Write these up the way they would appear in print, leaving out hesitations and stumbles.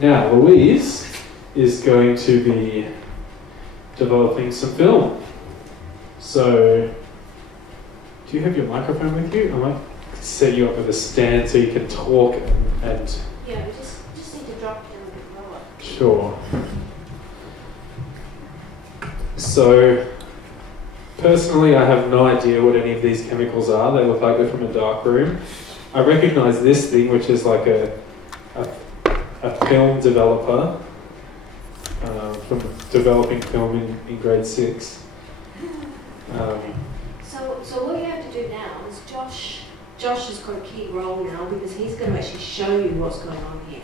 Now, Louise is going to be developing some film. So, do you have your microphone with you? I might set you up with a stand so you can talk and yeah, we just need to drop down a bit lower. Sure. So, personally, I have no idea what any of these chemicals are. They look like they're from a dark room. I recognise this thing, which is like a film developer from developing film in grade 6. So what you have to do now is Josh has got a key role now because he's going to actually show you what's going on here.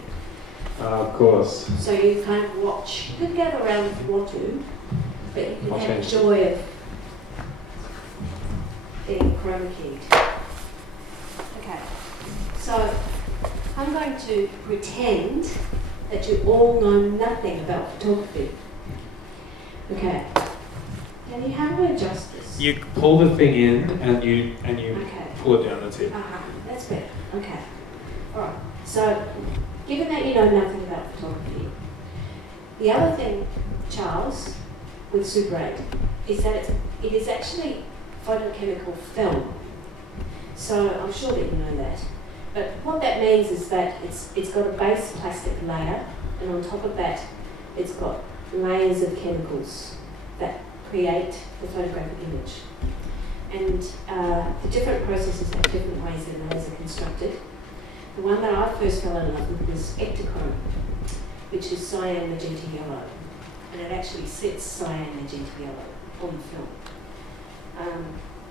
Of course. So you kind of watch. You can gather around if you want to, but you can have the joy of being chroma keyed. Okay. So I'm going to pretend that you all know nothing about photography. Okay. Now how do I adjust this? You pull the thing in and you pull it down the tip. That's better. Okay. Alright. So given that you know nothing about photography, the other thing, Charles, with Super 8, is that it is actually photochemical film. So I'm sure that you know that. But what that means is that it's got a base plastic layer, and on top of that, it's got layers of chemicals that create the photographic image. And the different processes have different ways that layers are constructed. The one that I first fell in love with was ectochrome, which is cyan, magenta, yellow. And it actually sits cyan, magenta, yellow on the film.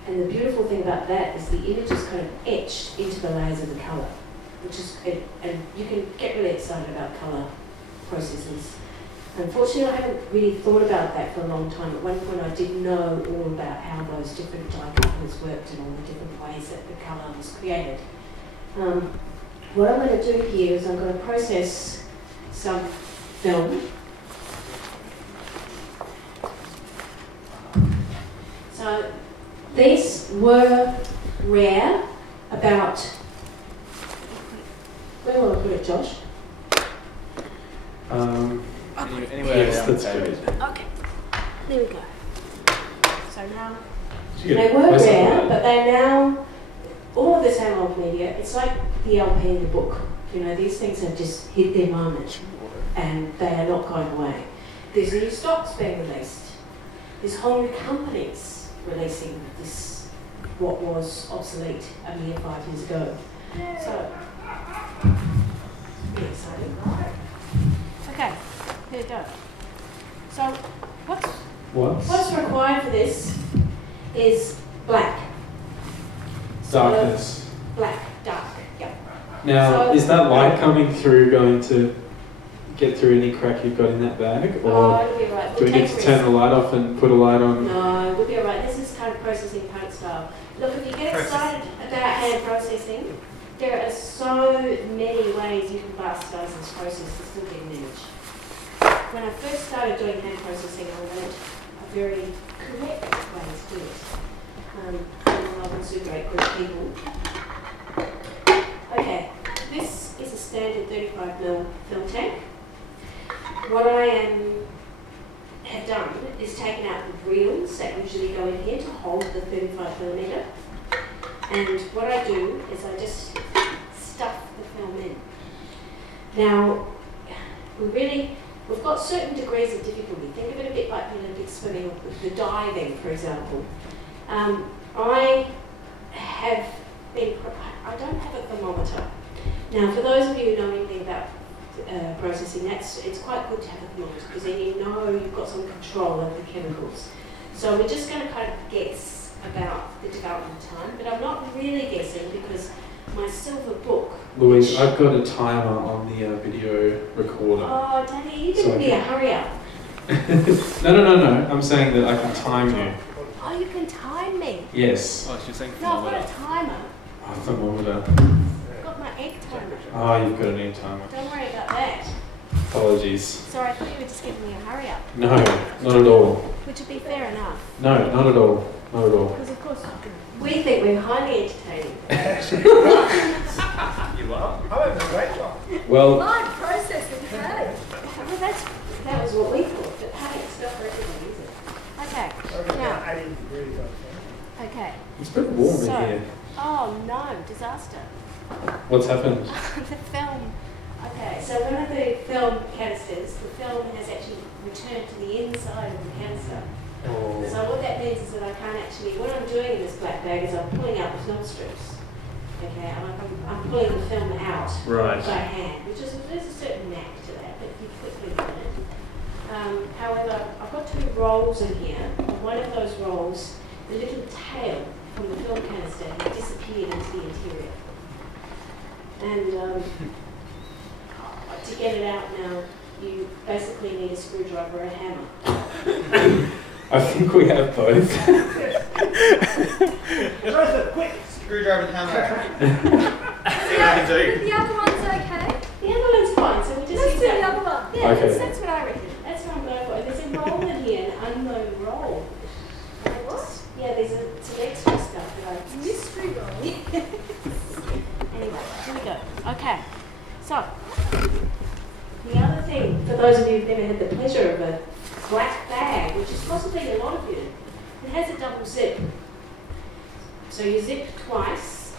And the beautiful thing about that is the image is kind of etched into the layers of the colour, which is, and you can get really excited about colour processes. Unfortunately, I haven't really thought about that for a long time. At one point, I did know all about how those different dye couplers worked and all the different ways that the colour was created. What I'm going to do here is I'm going to process some film. So these were rare about, where will I put it, Josh? Anywhere yes, that's good. Okay, there we go. So now, they were rare, but they're now, all of this analog media, it's like the LP in the book. You know, these things have just hit their moment and they are not going away. There's new stocks being released. There's whole new companies releasing this, what was obsolete a mere 5 years ago. So, really exciting. Okay, here we go. So, what's required for this is black. Darkness. So, black, dark, yeah. Now, so, is that light coming through going to get through any crack you've got in that bag? Or it'll be all right. do we need to turn the light off and put a light on? No, we'll be all right. This is kind of processing paint style. Look, if you get excited about hand processing, there are so many ways you can bastardize this process to still get an image. When I first started doing hand processing, I learned a very correct way to do it. I'm a super great group of people. Okay, this is a standard 35mm film tank. What I have done is taken out the reels that usually go in here to hold the 35mm. And what I do is I just stuff the film in. Now, we've got certain degrees of difficulty. Think of it a bit like Olympic swimming or the diving, for example. I don't have a thermometer. Now, for those of you who know anything about processing, it's quite good to have a thermometer because then you know you've got some control over the chemicals. So we're just going to kind of guess about the development time, but I'm not really guessing because my silver book... Louise, I've got a timer on the video recorder. Oh, Daddy, you didn't need a hurry up. No. I'm saying that I can time you. Oh, you can time me? Yes. Oh, she's saying no, I've got a timer. Oh, thermometer. I've got my egg timer. Oh, you've got an egg timer. Don't worry about that. Apologies. Sorry, I thought you were just giving me a hurry up. No, not at all. Which would be fair enough. No, not at all. Not at all. Because of course we think we're highly entertaining. You are? I'm having a great job. Well, live processing, hey? What's happened? The film. Okay, so one of the film canisters, the film has actually returned to the inside of the canister. Oh. So what that means is that I can't actually, what I'm doing in this black bag is I'm pulling out the film strips. Okay, I'm pulling the film out Right. by hand, which is, there's a certain knack to that, but you quickly learn it. However, I've got 2 rolls in here. One of those rolls, the little tail from the film canister has disappeared into the interior. And to get it out now, you basically need a screwdriver or a hammer. I think we have both. Quick! Screwdriver and hammer. See what I can do. The other one's okay? The other one's fine, so we'll just Let's use do that the one. other one. Yeah, Okay. that's what I reckon. That's what I'm going for. There's a roll in here, an unknown roll. What? Yeah, there's some extra stuff that I... Mystery roll. Anyway, here we go. Okay, so the other thing, for those of you who've never had the pleasure of a black bag, which is possibly a lot of you, it has a double zip. So you zip twice,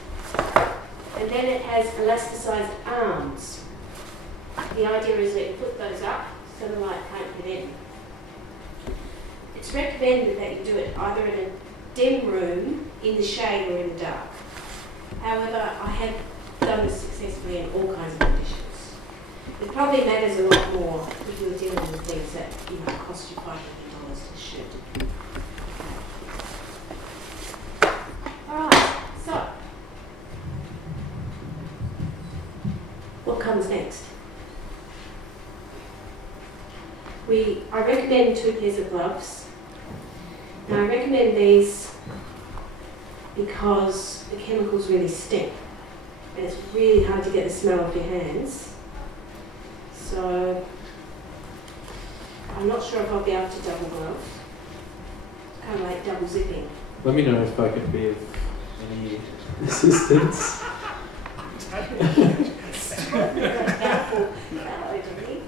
and then it has elasticized arms. The idea is that you put those up so the light can't get in. It's recommended that you do it either in a dim room, in the shade, or in the dark. However, I have done this successfully in all kinds of conditions. It probably matters a lot more if you're dealing with things that cost you $5 million to shoot. Alright, so what comes next? I recommend 2 pairs of gloves. Now I recommend these because the chemicals really stink and it's really hard to get the smell off your hands. So I'm not sure if I'll be able to double glove. It's kind of like double zipping. Let me know if I can be of any assistance. Careful. Okay.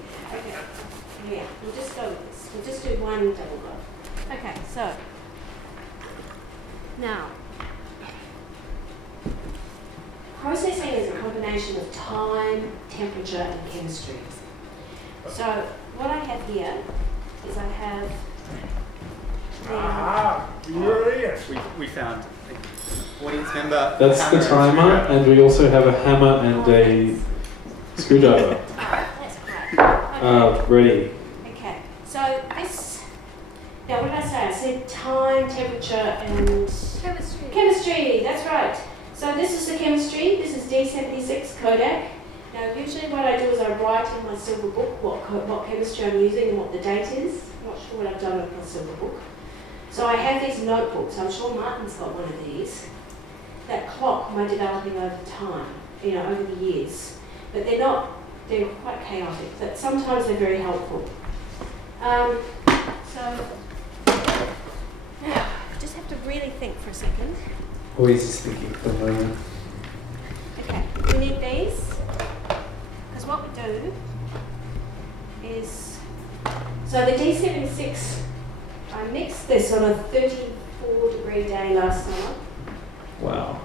Yeah, we'll just go with this. We'll just do one double glove. Okay, so now processing is a combination of time, temperature, and chemistry. So what I have here is I have Brilliant! We found an audience member. That's the hammer, timer, and we also have a hammer and a screwdriver. that's great. Ready. Okay, so this, now what did I say? I said time, temperature, and Chemistry. chemistry, that's right. So this is the chemistry, this is D76 Kodak. Now usually what I do is I write in my silver book what chemistry I'm using and what the date is. I'm not sure what I've done with my silver book. So I have these notebooks, I'm sure Martin's got one of these, that clock my developing over time, over the years. But they're quite chaotic, but sometimes they're very helpful. So now, just have to really think for a second. Louise is thinking for a moment. Okay, we need these, because what we do is, so the D76, I mixed this on a 34-degree day last summer. Wow.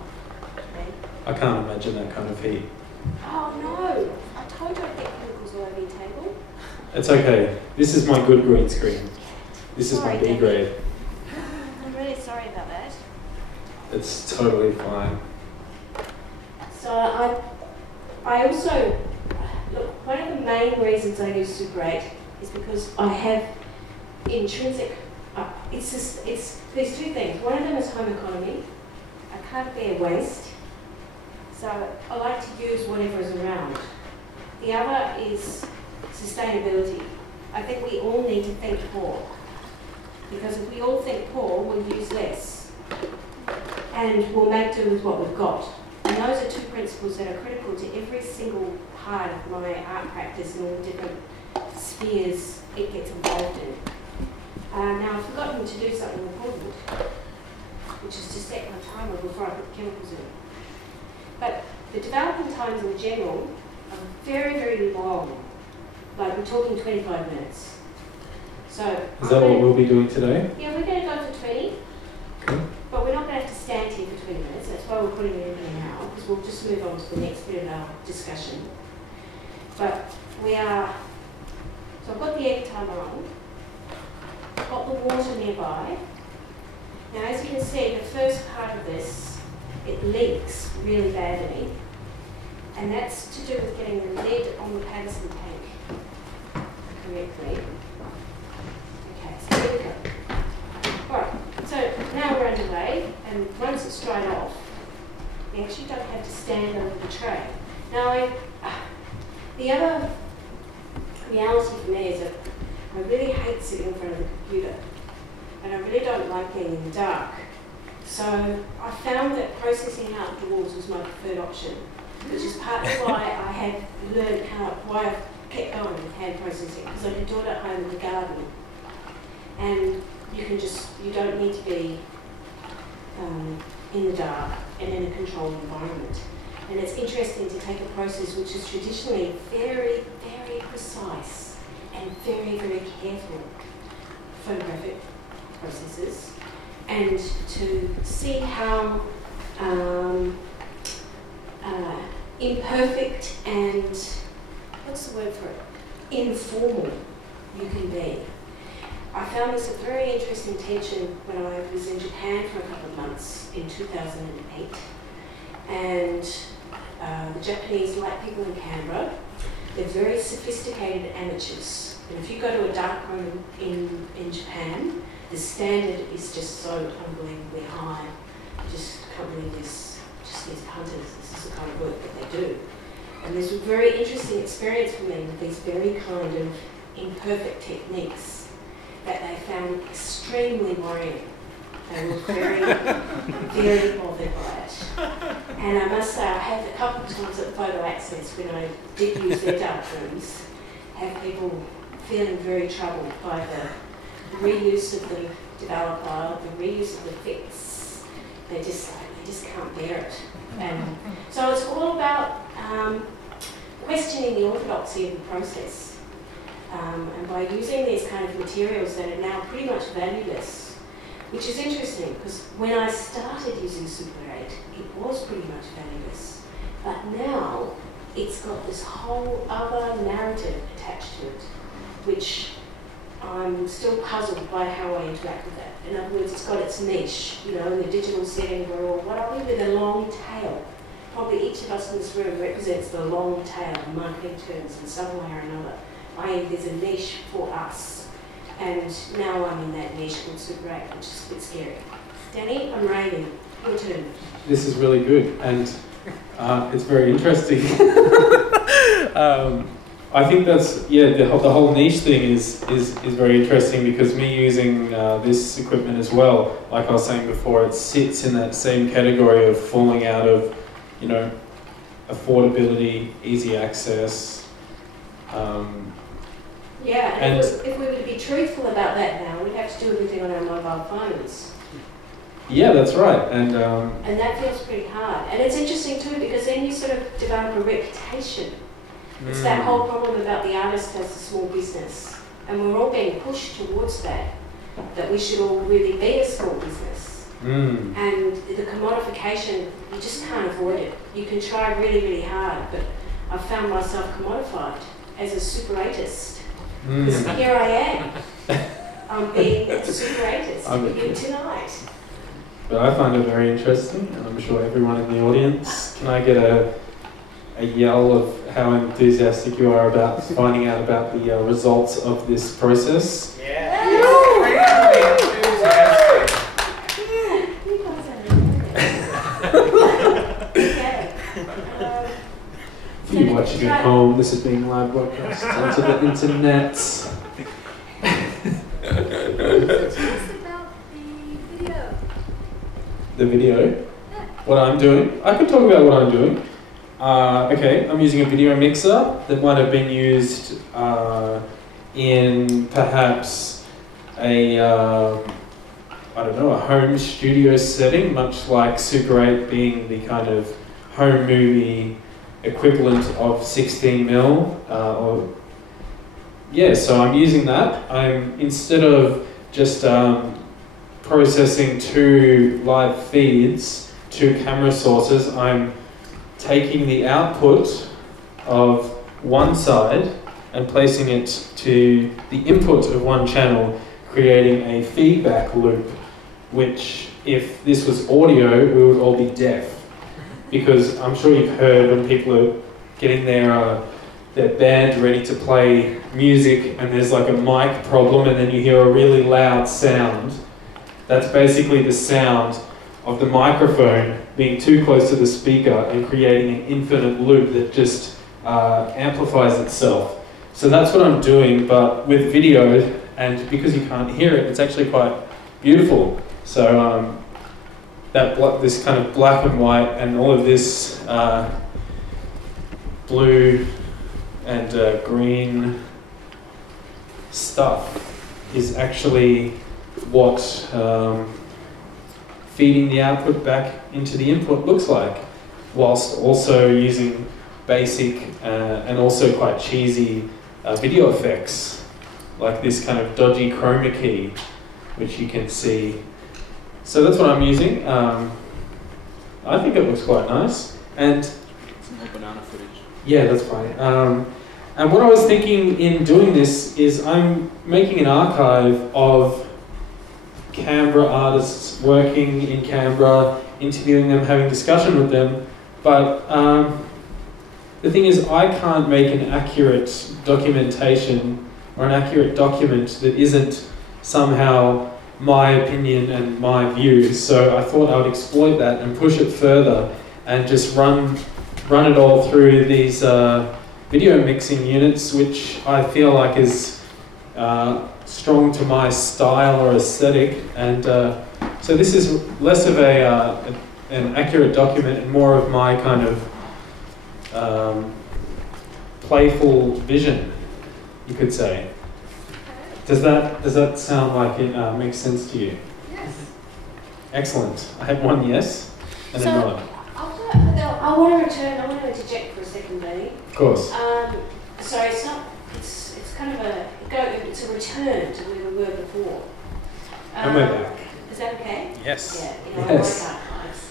Okay. I can't imagine that kind of heat. Oh no, I told you I'd get chemicals all over your table. It's okay. This is my good green screen. This is my Sorry, B Debbie. grade. I'm really sorry about that. It's totally fine. So I also, look, one of the main reasons I use Super 8 is because I have intrinsic, it's there's 2 things. One of them is home economy. I can't bear waste. So I like to use whatever is around. The other is sustainability. I think we all need to think poor. Because if we all think poor, we'll use less. And we'll make do with what we've got. And those are 2 principles that are critical to every single part of my art practice and all the different spheres it gets involved in. Now I've forgotten to do something important, which is to set my timer before I put the chemicals in. But the development times in general are very, very long. Like we're talking 25 minutes. So Is that what we'll be doing today? yeah, we're going to go for 20, Okay. but we're not going to have to stand here for 20 minutes. That's why we're putting it in here now, because we'll just move on to the next bit of our discussion. But we are, so I've got the egg timer on, I've got the water nearby. Now as you can see, the first part of this, it leaks really badly. And that's to do with getting the lid on the Patterson tank correctly. Okay, so here we go. Alright, so now we're underway, and once it's dried off, we actually don't have to stand over the tray. Now, the other reality for me is that I really hate sitting in front of the computer, and I really don't like being in the dark. So I found that processing outdoors was my preferred option, which is partly why I had learned why I kept going with hand processing, because I could do it at home in the garden. And you don't need to be in the dark and in a controlled environment. And it's interesting to take a process which is traditionally very, very precise and very, very careful photographic processes, and to see how imperfect and, what's the word for it, informal you can be. I found this a very interesting teaching when I was in Japan for a couple of months in 2008. And the Japanese, like people in Canberra, they're very sophisticated amateurs. And if you go to a dark room in Japan, the standard is just so unbelievably high. You just can't believe this, just these hunters, this is the kind of work that they do. And this was a very interesting experience for me with these very kind of imperfect techniques that they found extremely worrying. They were very, very bothered by it. And I must say, I had a couple of times at Photo Access when I did use their dark rooms, have people feeling very troubled by the reuse of the developer, the reuse of the fix. They just can't bear it. And so it's all about questioning the orthodoxy of the process. And by using these kind of materials that are now pretty much valueless, which is interesting because when I started using Super 8, it was pretty much valueless. But now it's got this whole other narrative attached to it, which I'm still puzzled by how I interact with that. In other words, it's got its niche, you know, in the digital setting we're all, what are we, with a long tail? Probably each of us in this room represents the long tail of marketing terms in some way or another. There's a niche for us, and now I'm in that niche called Super 8, which is a bit scary. Danny, I'm raining. Your turn. This is really good, and it's very interesting. I think that's, the whole niche thing is very interesting, because me using this equipment as well, like I was saying before, it sits in that same category of falling out of, affordability, easy access. And if we were to be truthful about that now, we'd have to do everything on our mobile phones. Yeah, that's right. And that feels pretty hard. And it's interesting too, because then you sort of develop a reputation. It's that whole problem about the artist as a small business. And we're all being pushed towards that we should all really be a small business. And the commodification, you just can't avoid it. You can try really, really hard, but I've found myself commodified as a Super 8ist. Because here I am. I'm being a Super 8ist with you tonight. But I find it very interesting, and I'm sure everyone in the audience. Can I get a yell of how enthusiastic you are about finding out about the results of this process? Yeah. Crazy enthusiastic. You guys are okay. For you watching at home, this is being live broadcast onto the internet. Tell us about the video. The video? Yeah. What I'm doing? I could talk about what I'm doing. Okay, I'm using a video mixer that might have been used in perhaps a, a home studio setting, much like Super 8 being the kind of home movie equivalent of 16mm. So I'm using that. Instead of just processing two live feeds, two camera sources. I'm taking the output of one side and placing it to the input of one channel, creating a feedback loop, which if this was audio, we would all be deaf. Because I'm sure you've heard when people are getting their band ready to play music and there's like a mic problem and then you hear a really loud sound. That's basically the sound of the microphone being too close to the speaker and creating an infinite loop that just amplifies itself. So that's what I'm doing, but with video, and because you can't hear it, it's actually quite beautiful. So this kind of black and white and all of this blue and green stuff is actually what feeding the output back into the input looks like, whilst also using basic and also quite cheesy video effects, like this kind of dodgy chroma key, which you can see. So that's what I'm using. I think it looks quite nice. And some more banana footage. yeah, that's fine. And what I was thinking in doing this is I'm making an archive of Canberra artists working in Canberra, interviewing them, having discussion with them. But the thing is, I can't make an accurate documentation or an accurate document that isn't somehow my opinion and my view. So I thought I would exploit that and push it further and just run it all through these video mixing units, which I feel like is strong to my style or aesthetic. And so this is less of an accurate document and more of my kind of playful vision, you could say. Does that sound like it makes sense to you? Yes. Excellent. I have one yes and a So- nod. I want to interject for a second, Danny. Of course. So it's kind of it's a return to where we were before. And we're back. Is that okay? Yes. Yeah, Yes. I like archives.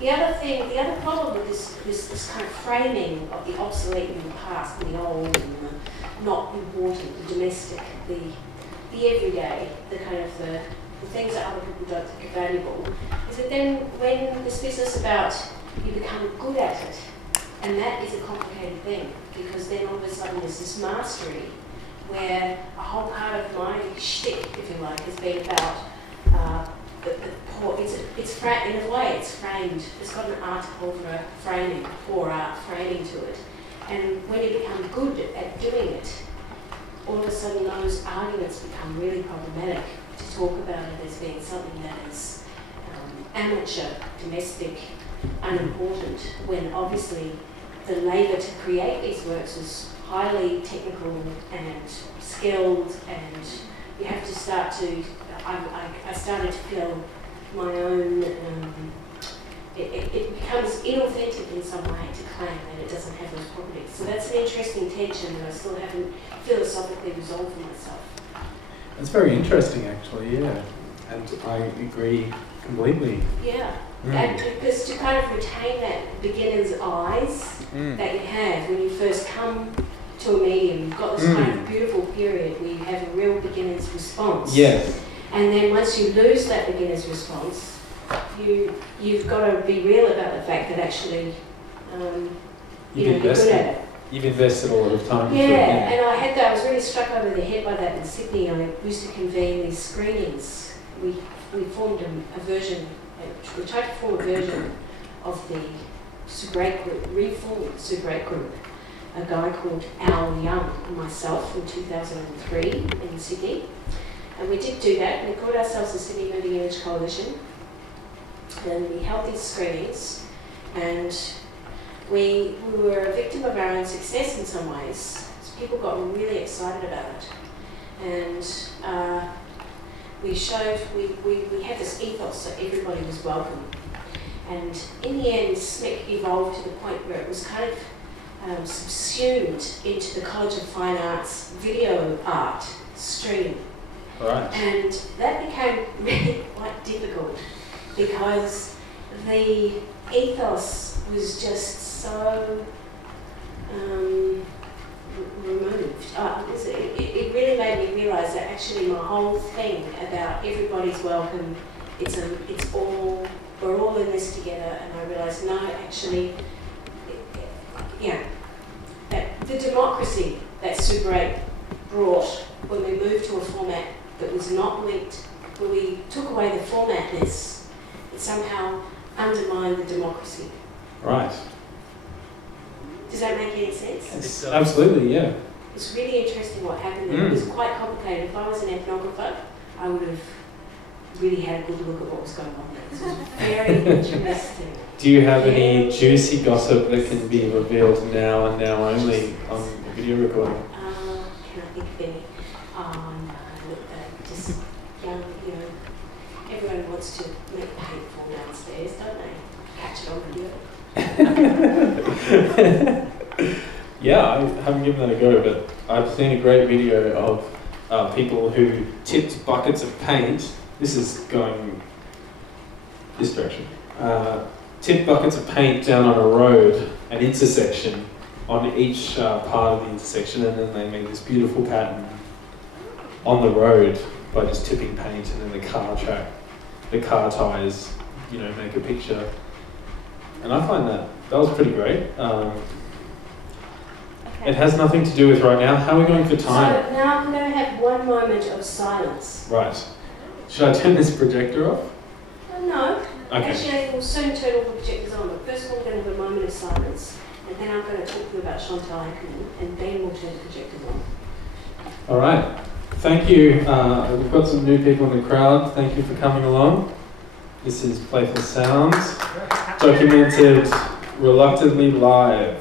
The other problem with this kind of framing of the obsolete and the past and the old and the not important, the domestic, the everyday, the kind of the things that other people don't think are valuable, is that then when this business about you become good at it, and that is a complicated thing, because then all of a sudden there's this mastery where a whole part of my shtick, if you like, has been about in a way it's framed, it's got an article for a framing, or art framing to it. And when you become good at doing it, all of a sudden those arguments become really problematic to talk about it as being something that is amateur, domestic, unimportant, when obviously the labour to create these works is highly technical and skilled, and you have to start to, I started to feel my own, it becomes inauthentic in some way to claim that it doesn't have those properties. So that's an interesting tension that I still haven't philosophically resolved for myself. That's very interesting, actually, yeah. And I agree completely. Yeah, and because to kind of retain that beginner's eyes that you have when you first come to a medium, you've got this kind of beautiful period where you have a real beginner's response. Yes. And then once you lose that beginner's response, you've got to be real about the fact that actually, you're good at it. You've invested a lot of time into Yeah, it. and I was really struck over the head by that in Sydney. I used to convene these screenings. We formed a version, we tried to form a version of the Super 8 group, reformed Super 8 group. A guy called Al Young and myself in 2003 in Sydney. And we did do that. We called ourselves the Sydney Moving Image Coalition. And we held these screenings. And we were a victim of our own success in some ways. So people got really excited about it. And we had this ethos that everybody was welcome. And in the end, SMIC evolved to the point where it was kind of subsumed into the College of Fine Arts video art stream. Right. And that became really quite difficult because the ethos was just so removed. It really made me realise that actually my whole thing about everybody's welcome, we're all in this together, and I realised no, actually, that the democracy that Super 8 brought when we moved to a format that was not linked, when we took away the formatness, it somehow undermined the democracy. Right. Does that make any sense? Absolutely, yeah. It's really interesting what happened there. It was quite complicated. If I was an ethnographer, I would have really had a good look at what was going on there. It was very interesting. Do you have any juicy gossip that can be revealed now and now only on the video recording? Can I think of any? No, just young, everyone wants to make painful downstairs, don't they? Catch it on video. Yeah, I haven't given that a go, but I've seen a great video of people who tipped buckets of paint. This is going this direction. Tipped buckets of paint down on a road, an intersection, on each part of the intersection, and then they made this beautiful pattern on the road by just tipping paint, and then the car tires, make a picture. And I find that was pretty great. It has nothing to do with right now. How are we going for time? So now I'm going to have one moment of silence. Right. Should I turn this projector off? No. Okay. Actually, we'll soon turn all the projectors on, but first of all, we're going to have a moment of silence, and then I'm going to talk to you about Chantal Ackerman, and then we'll turn the projectors on. All right. Thank you. We've got some new people in the crowd. Thank you for coming along. This is Playful Sounds, documented reluctantly live.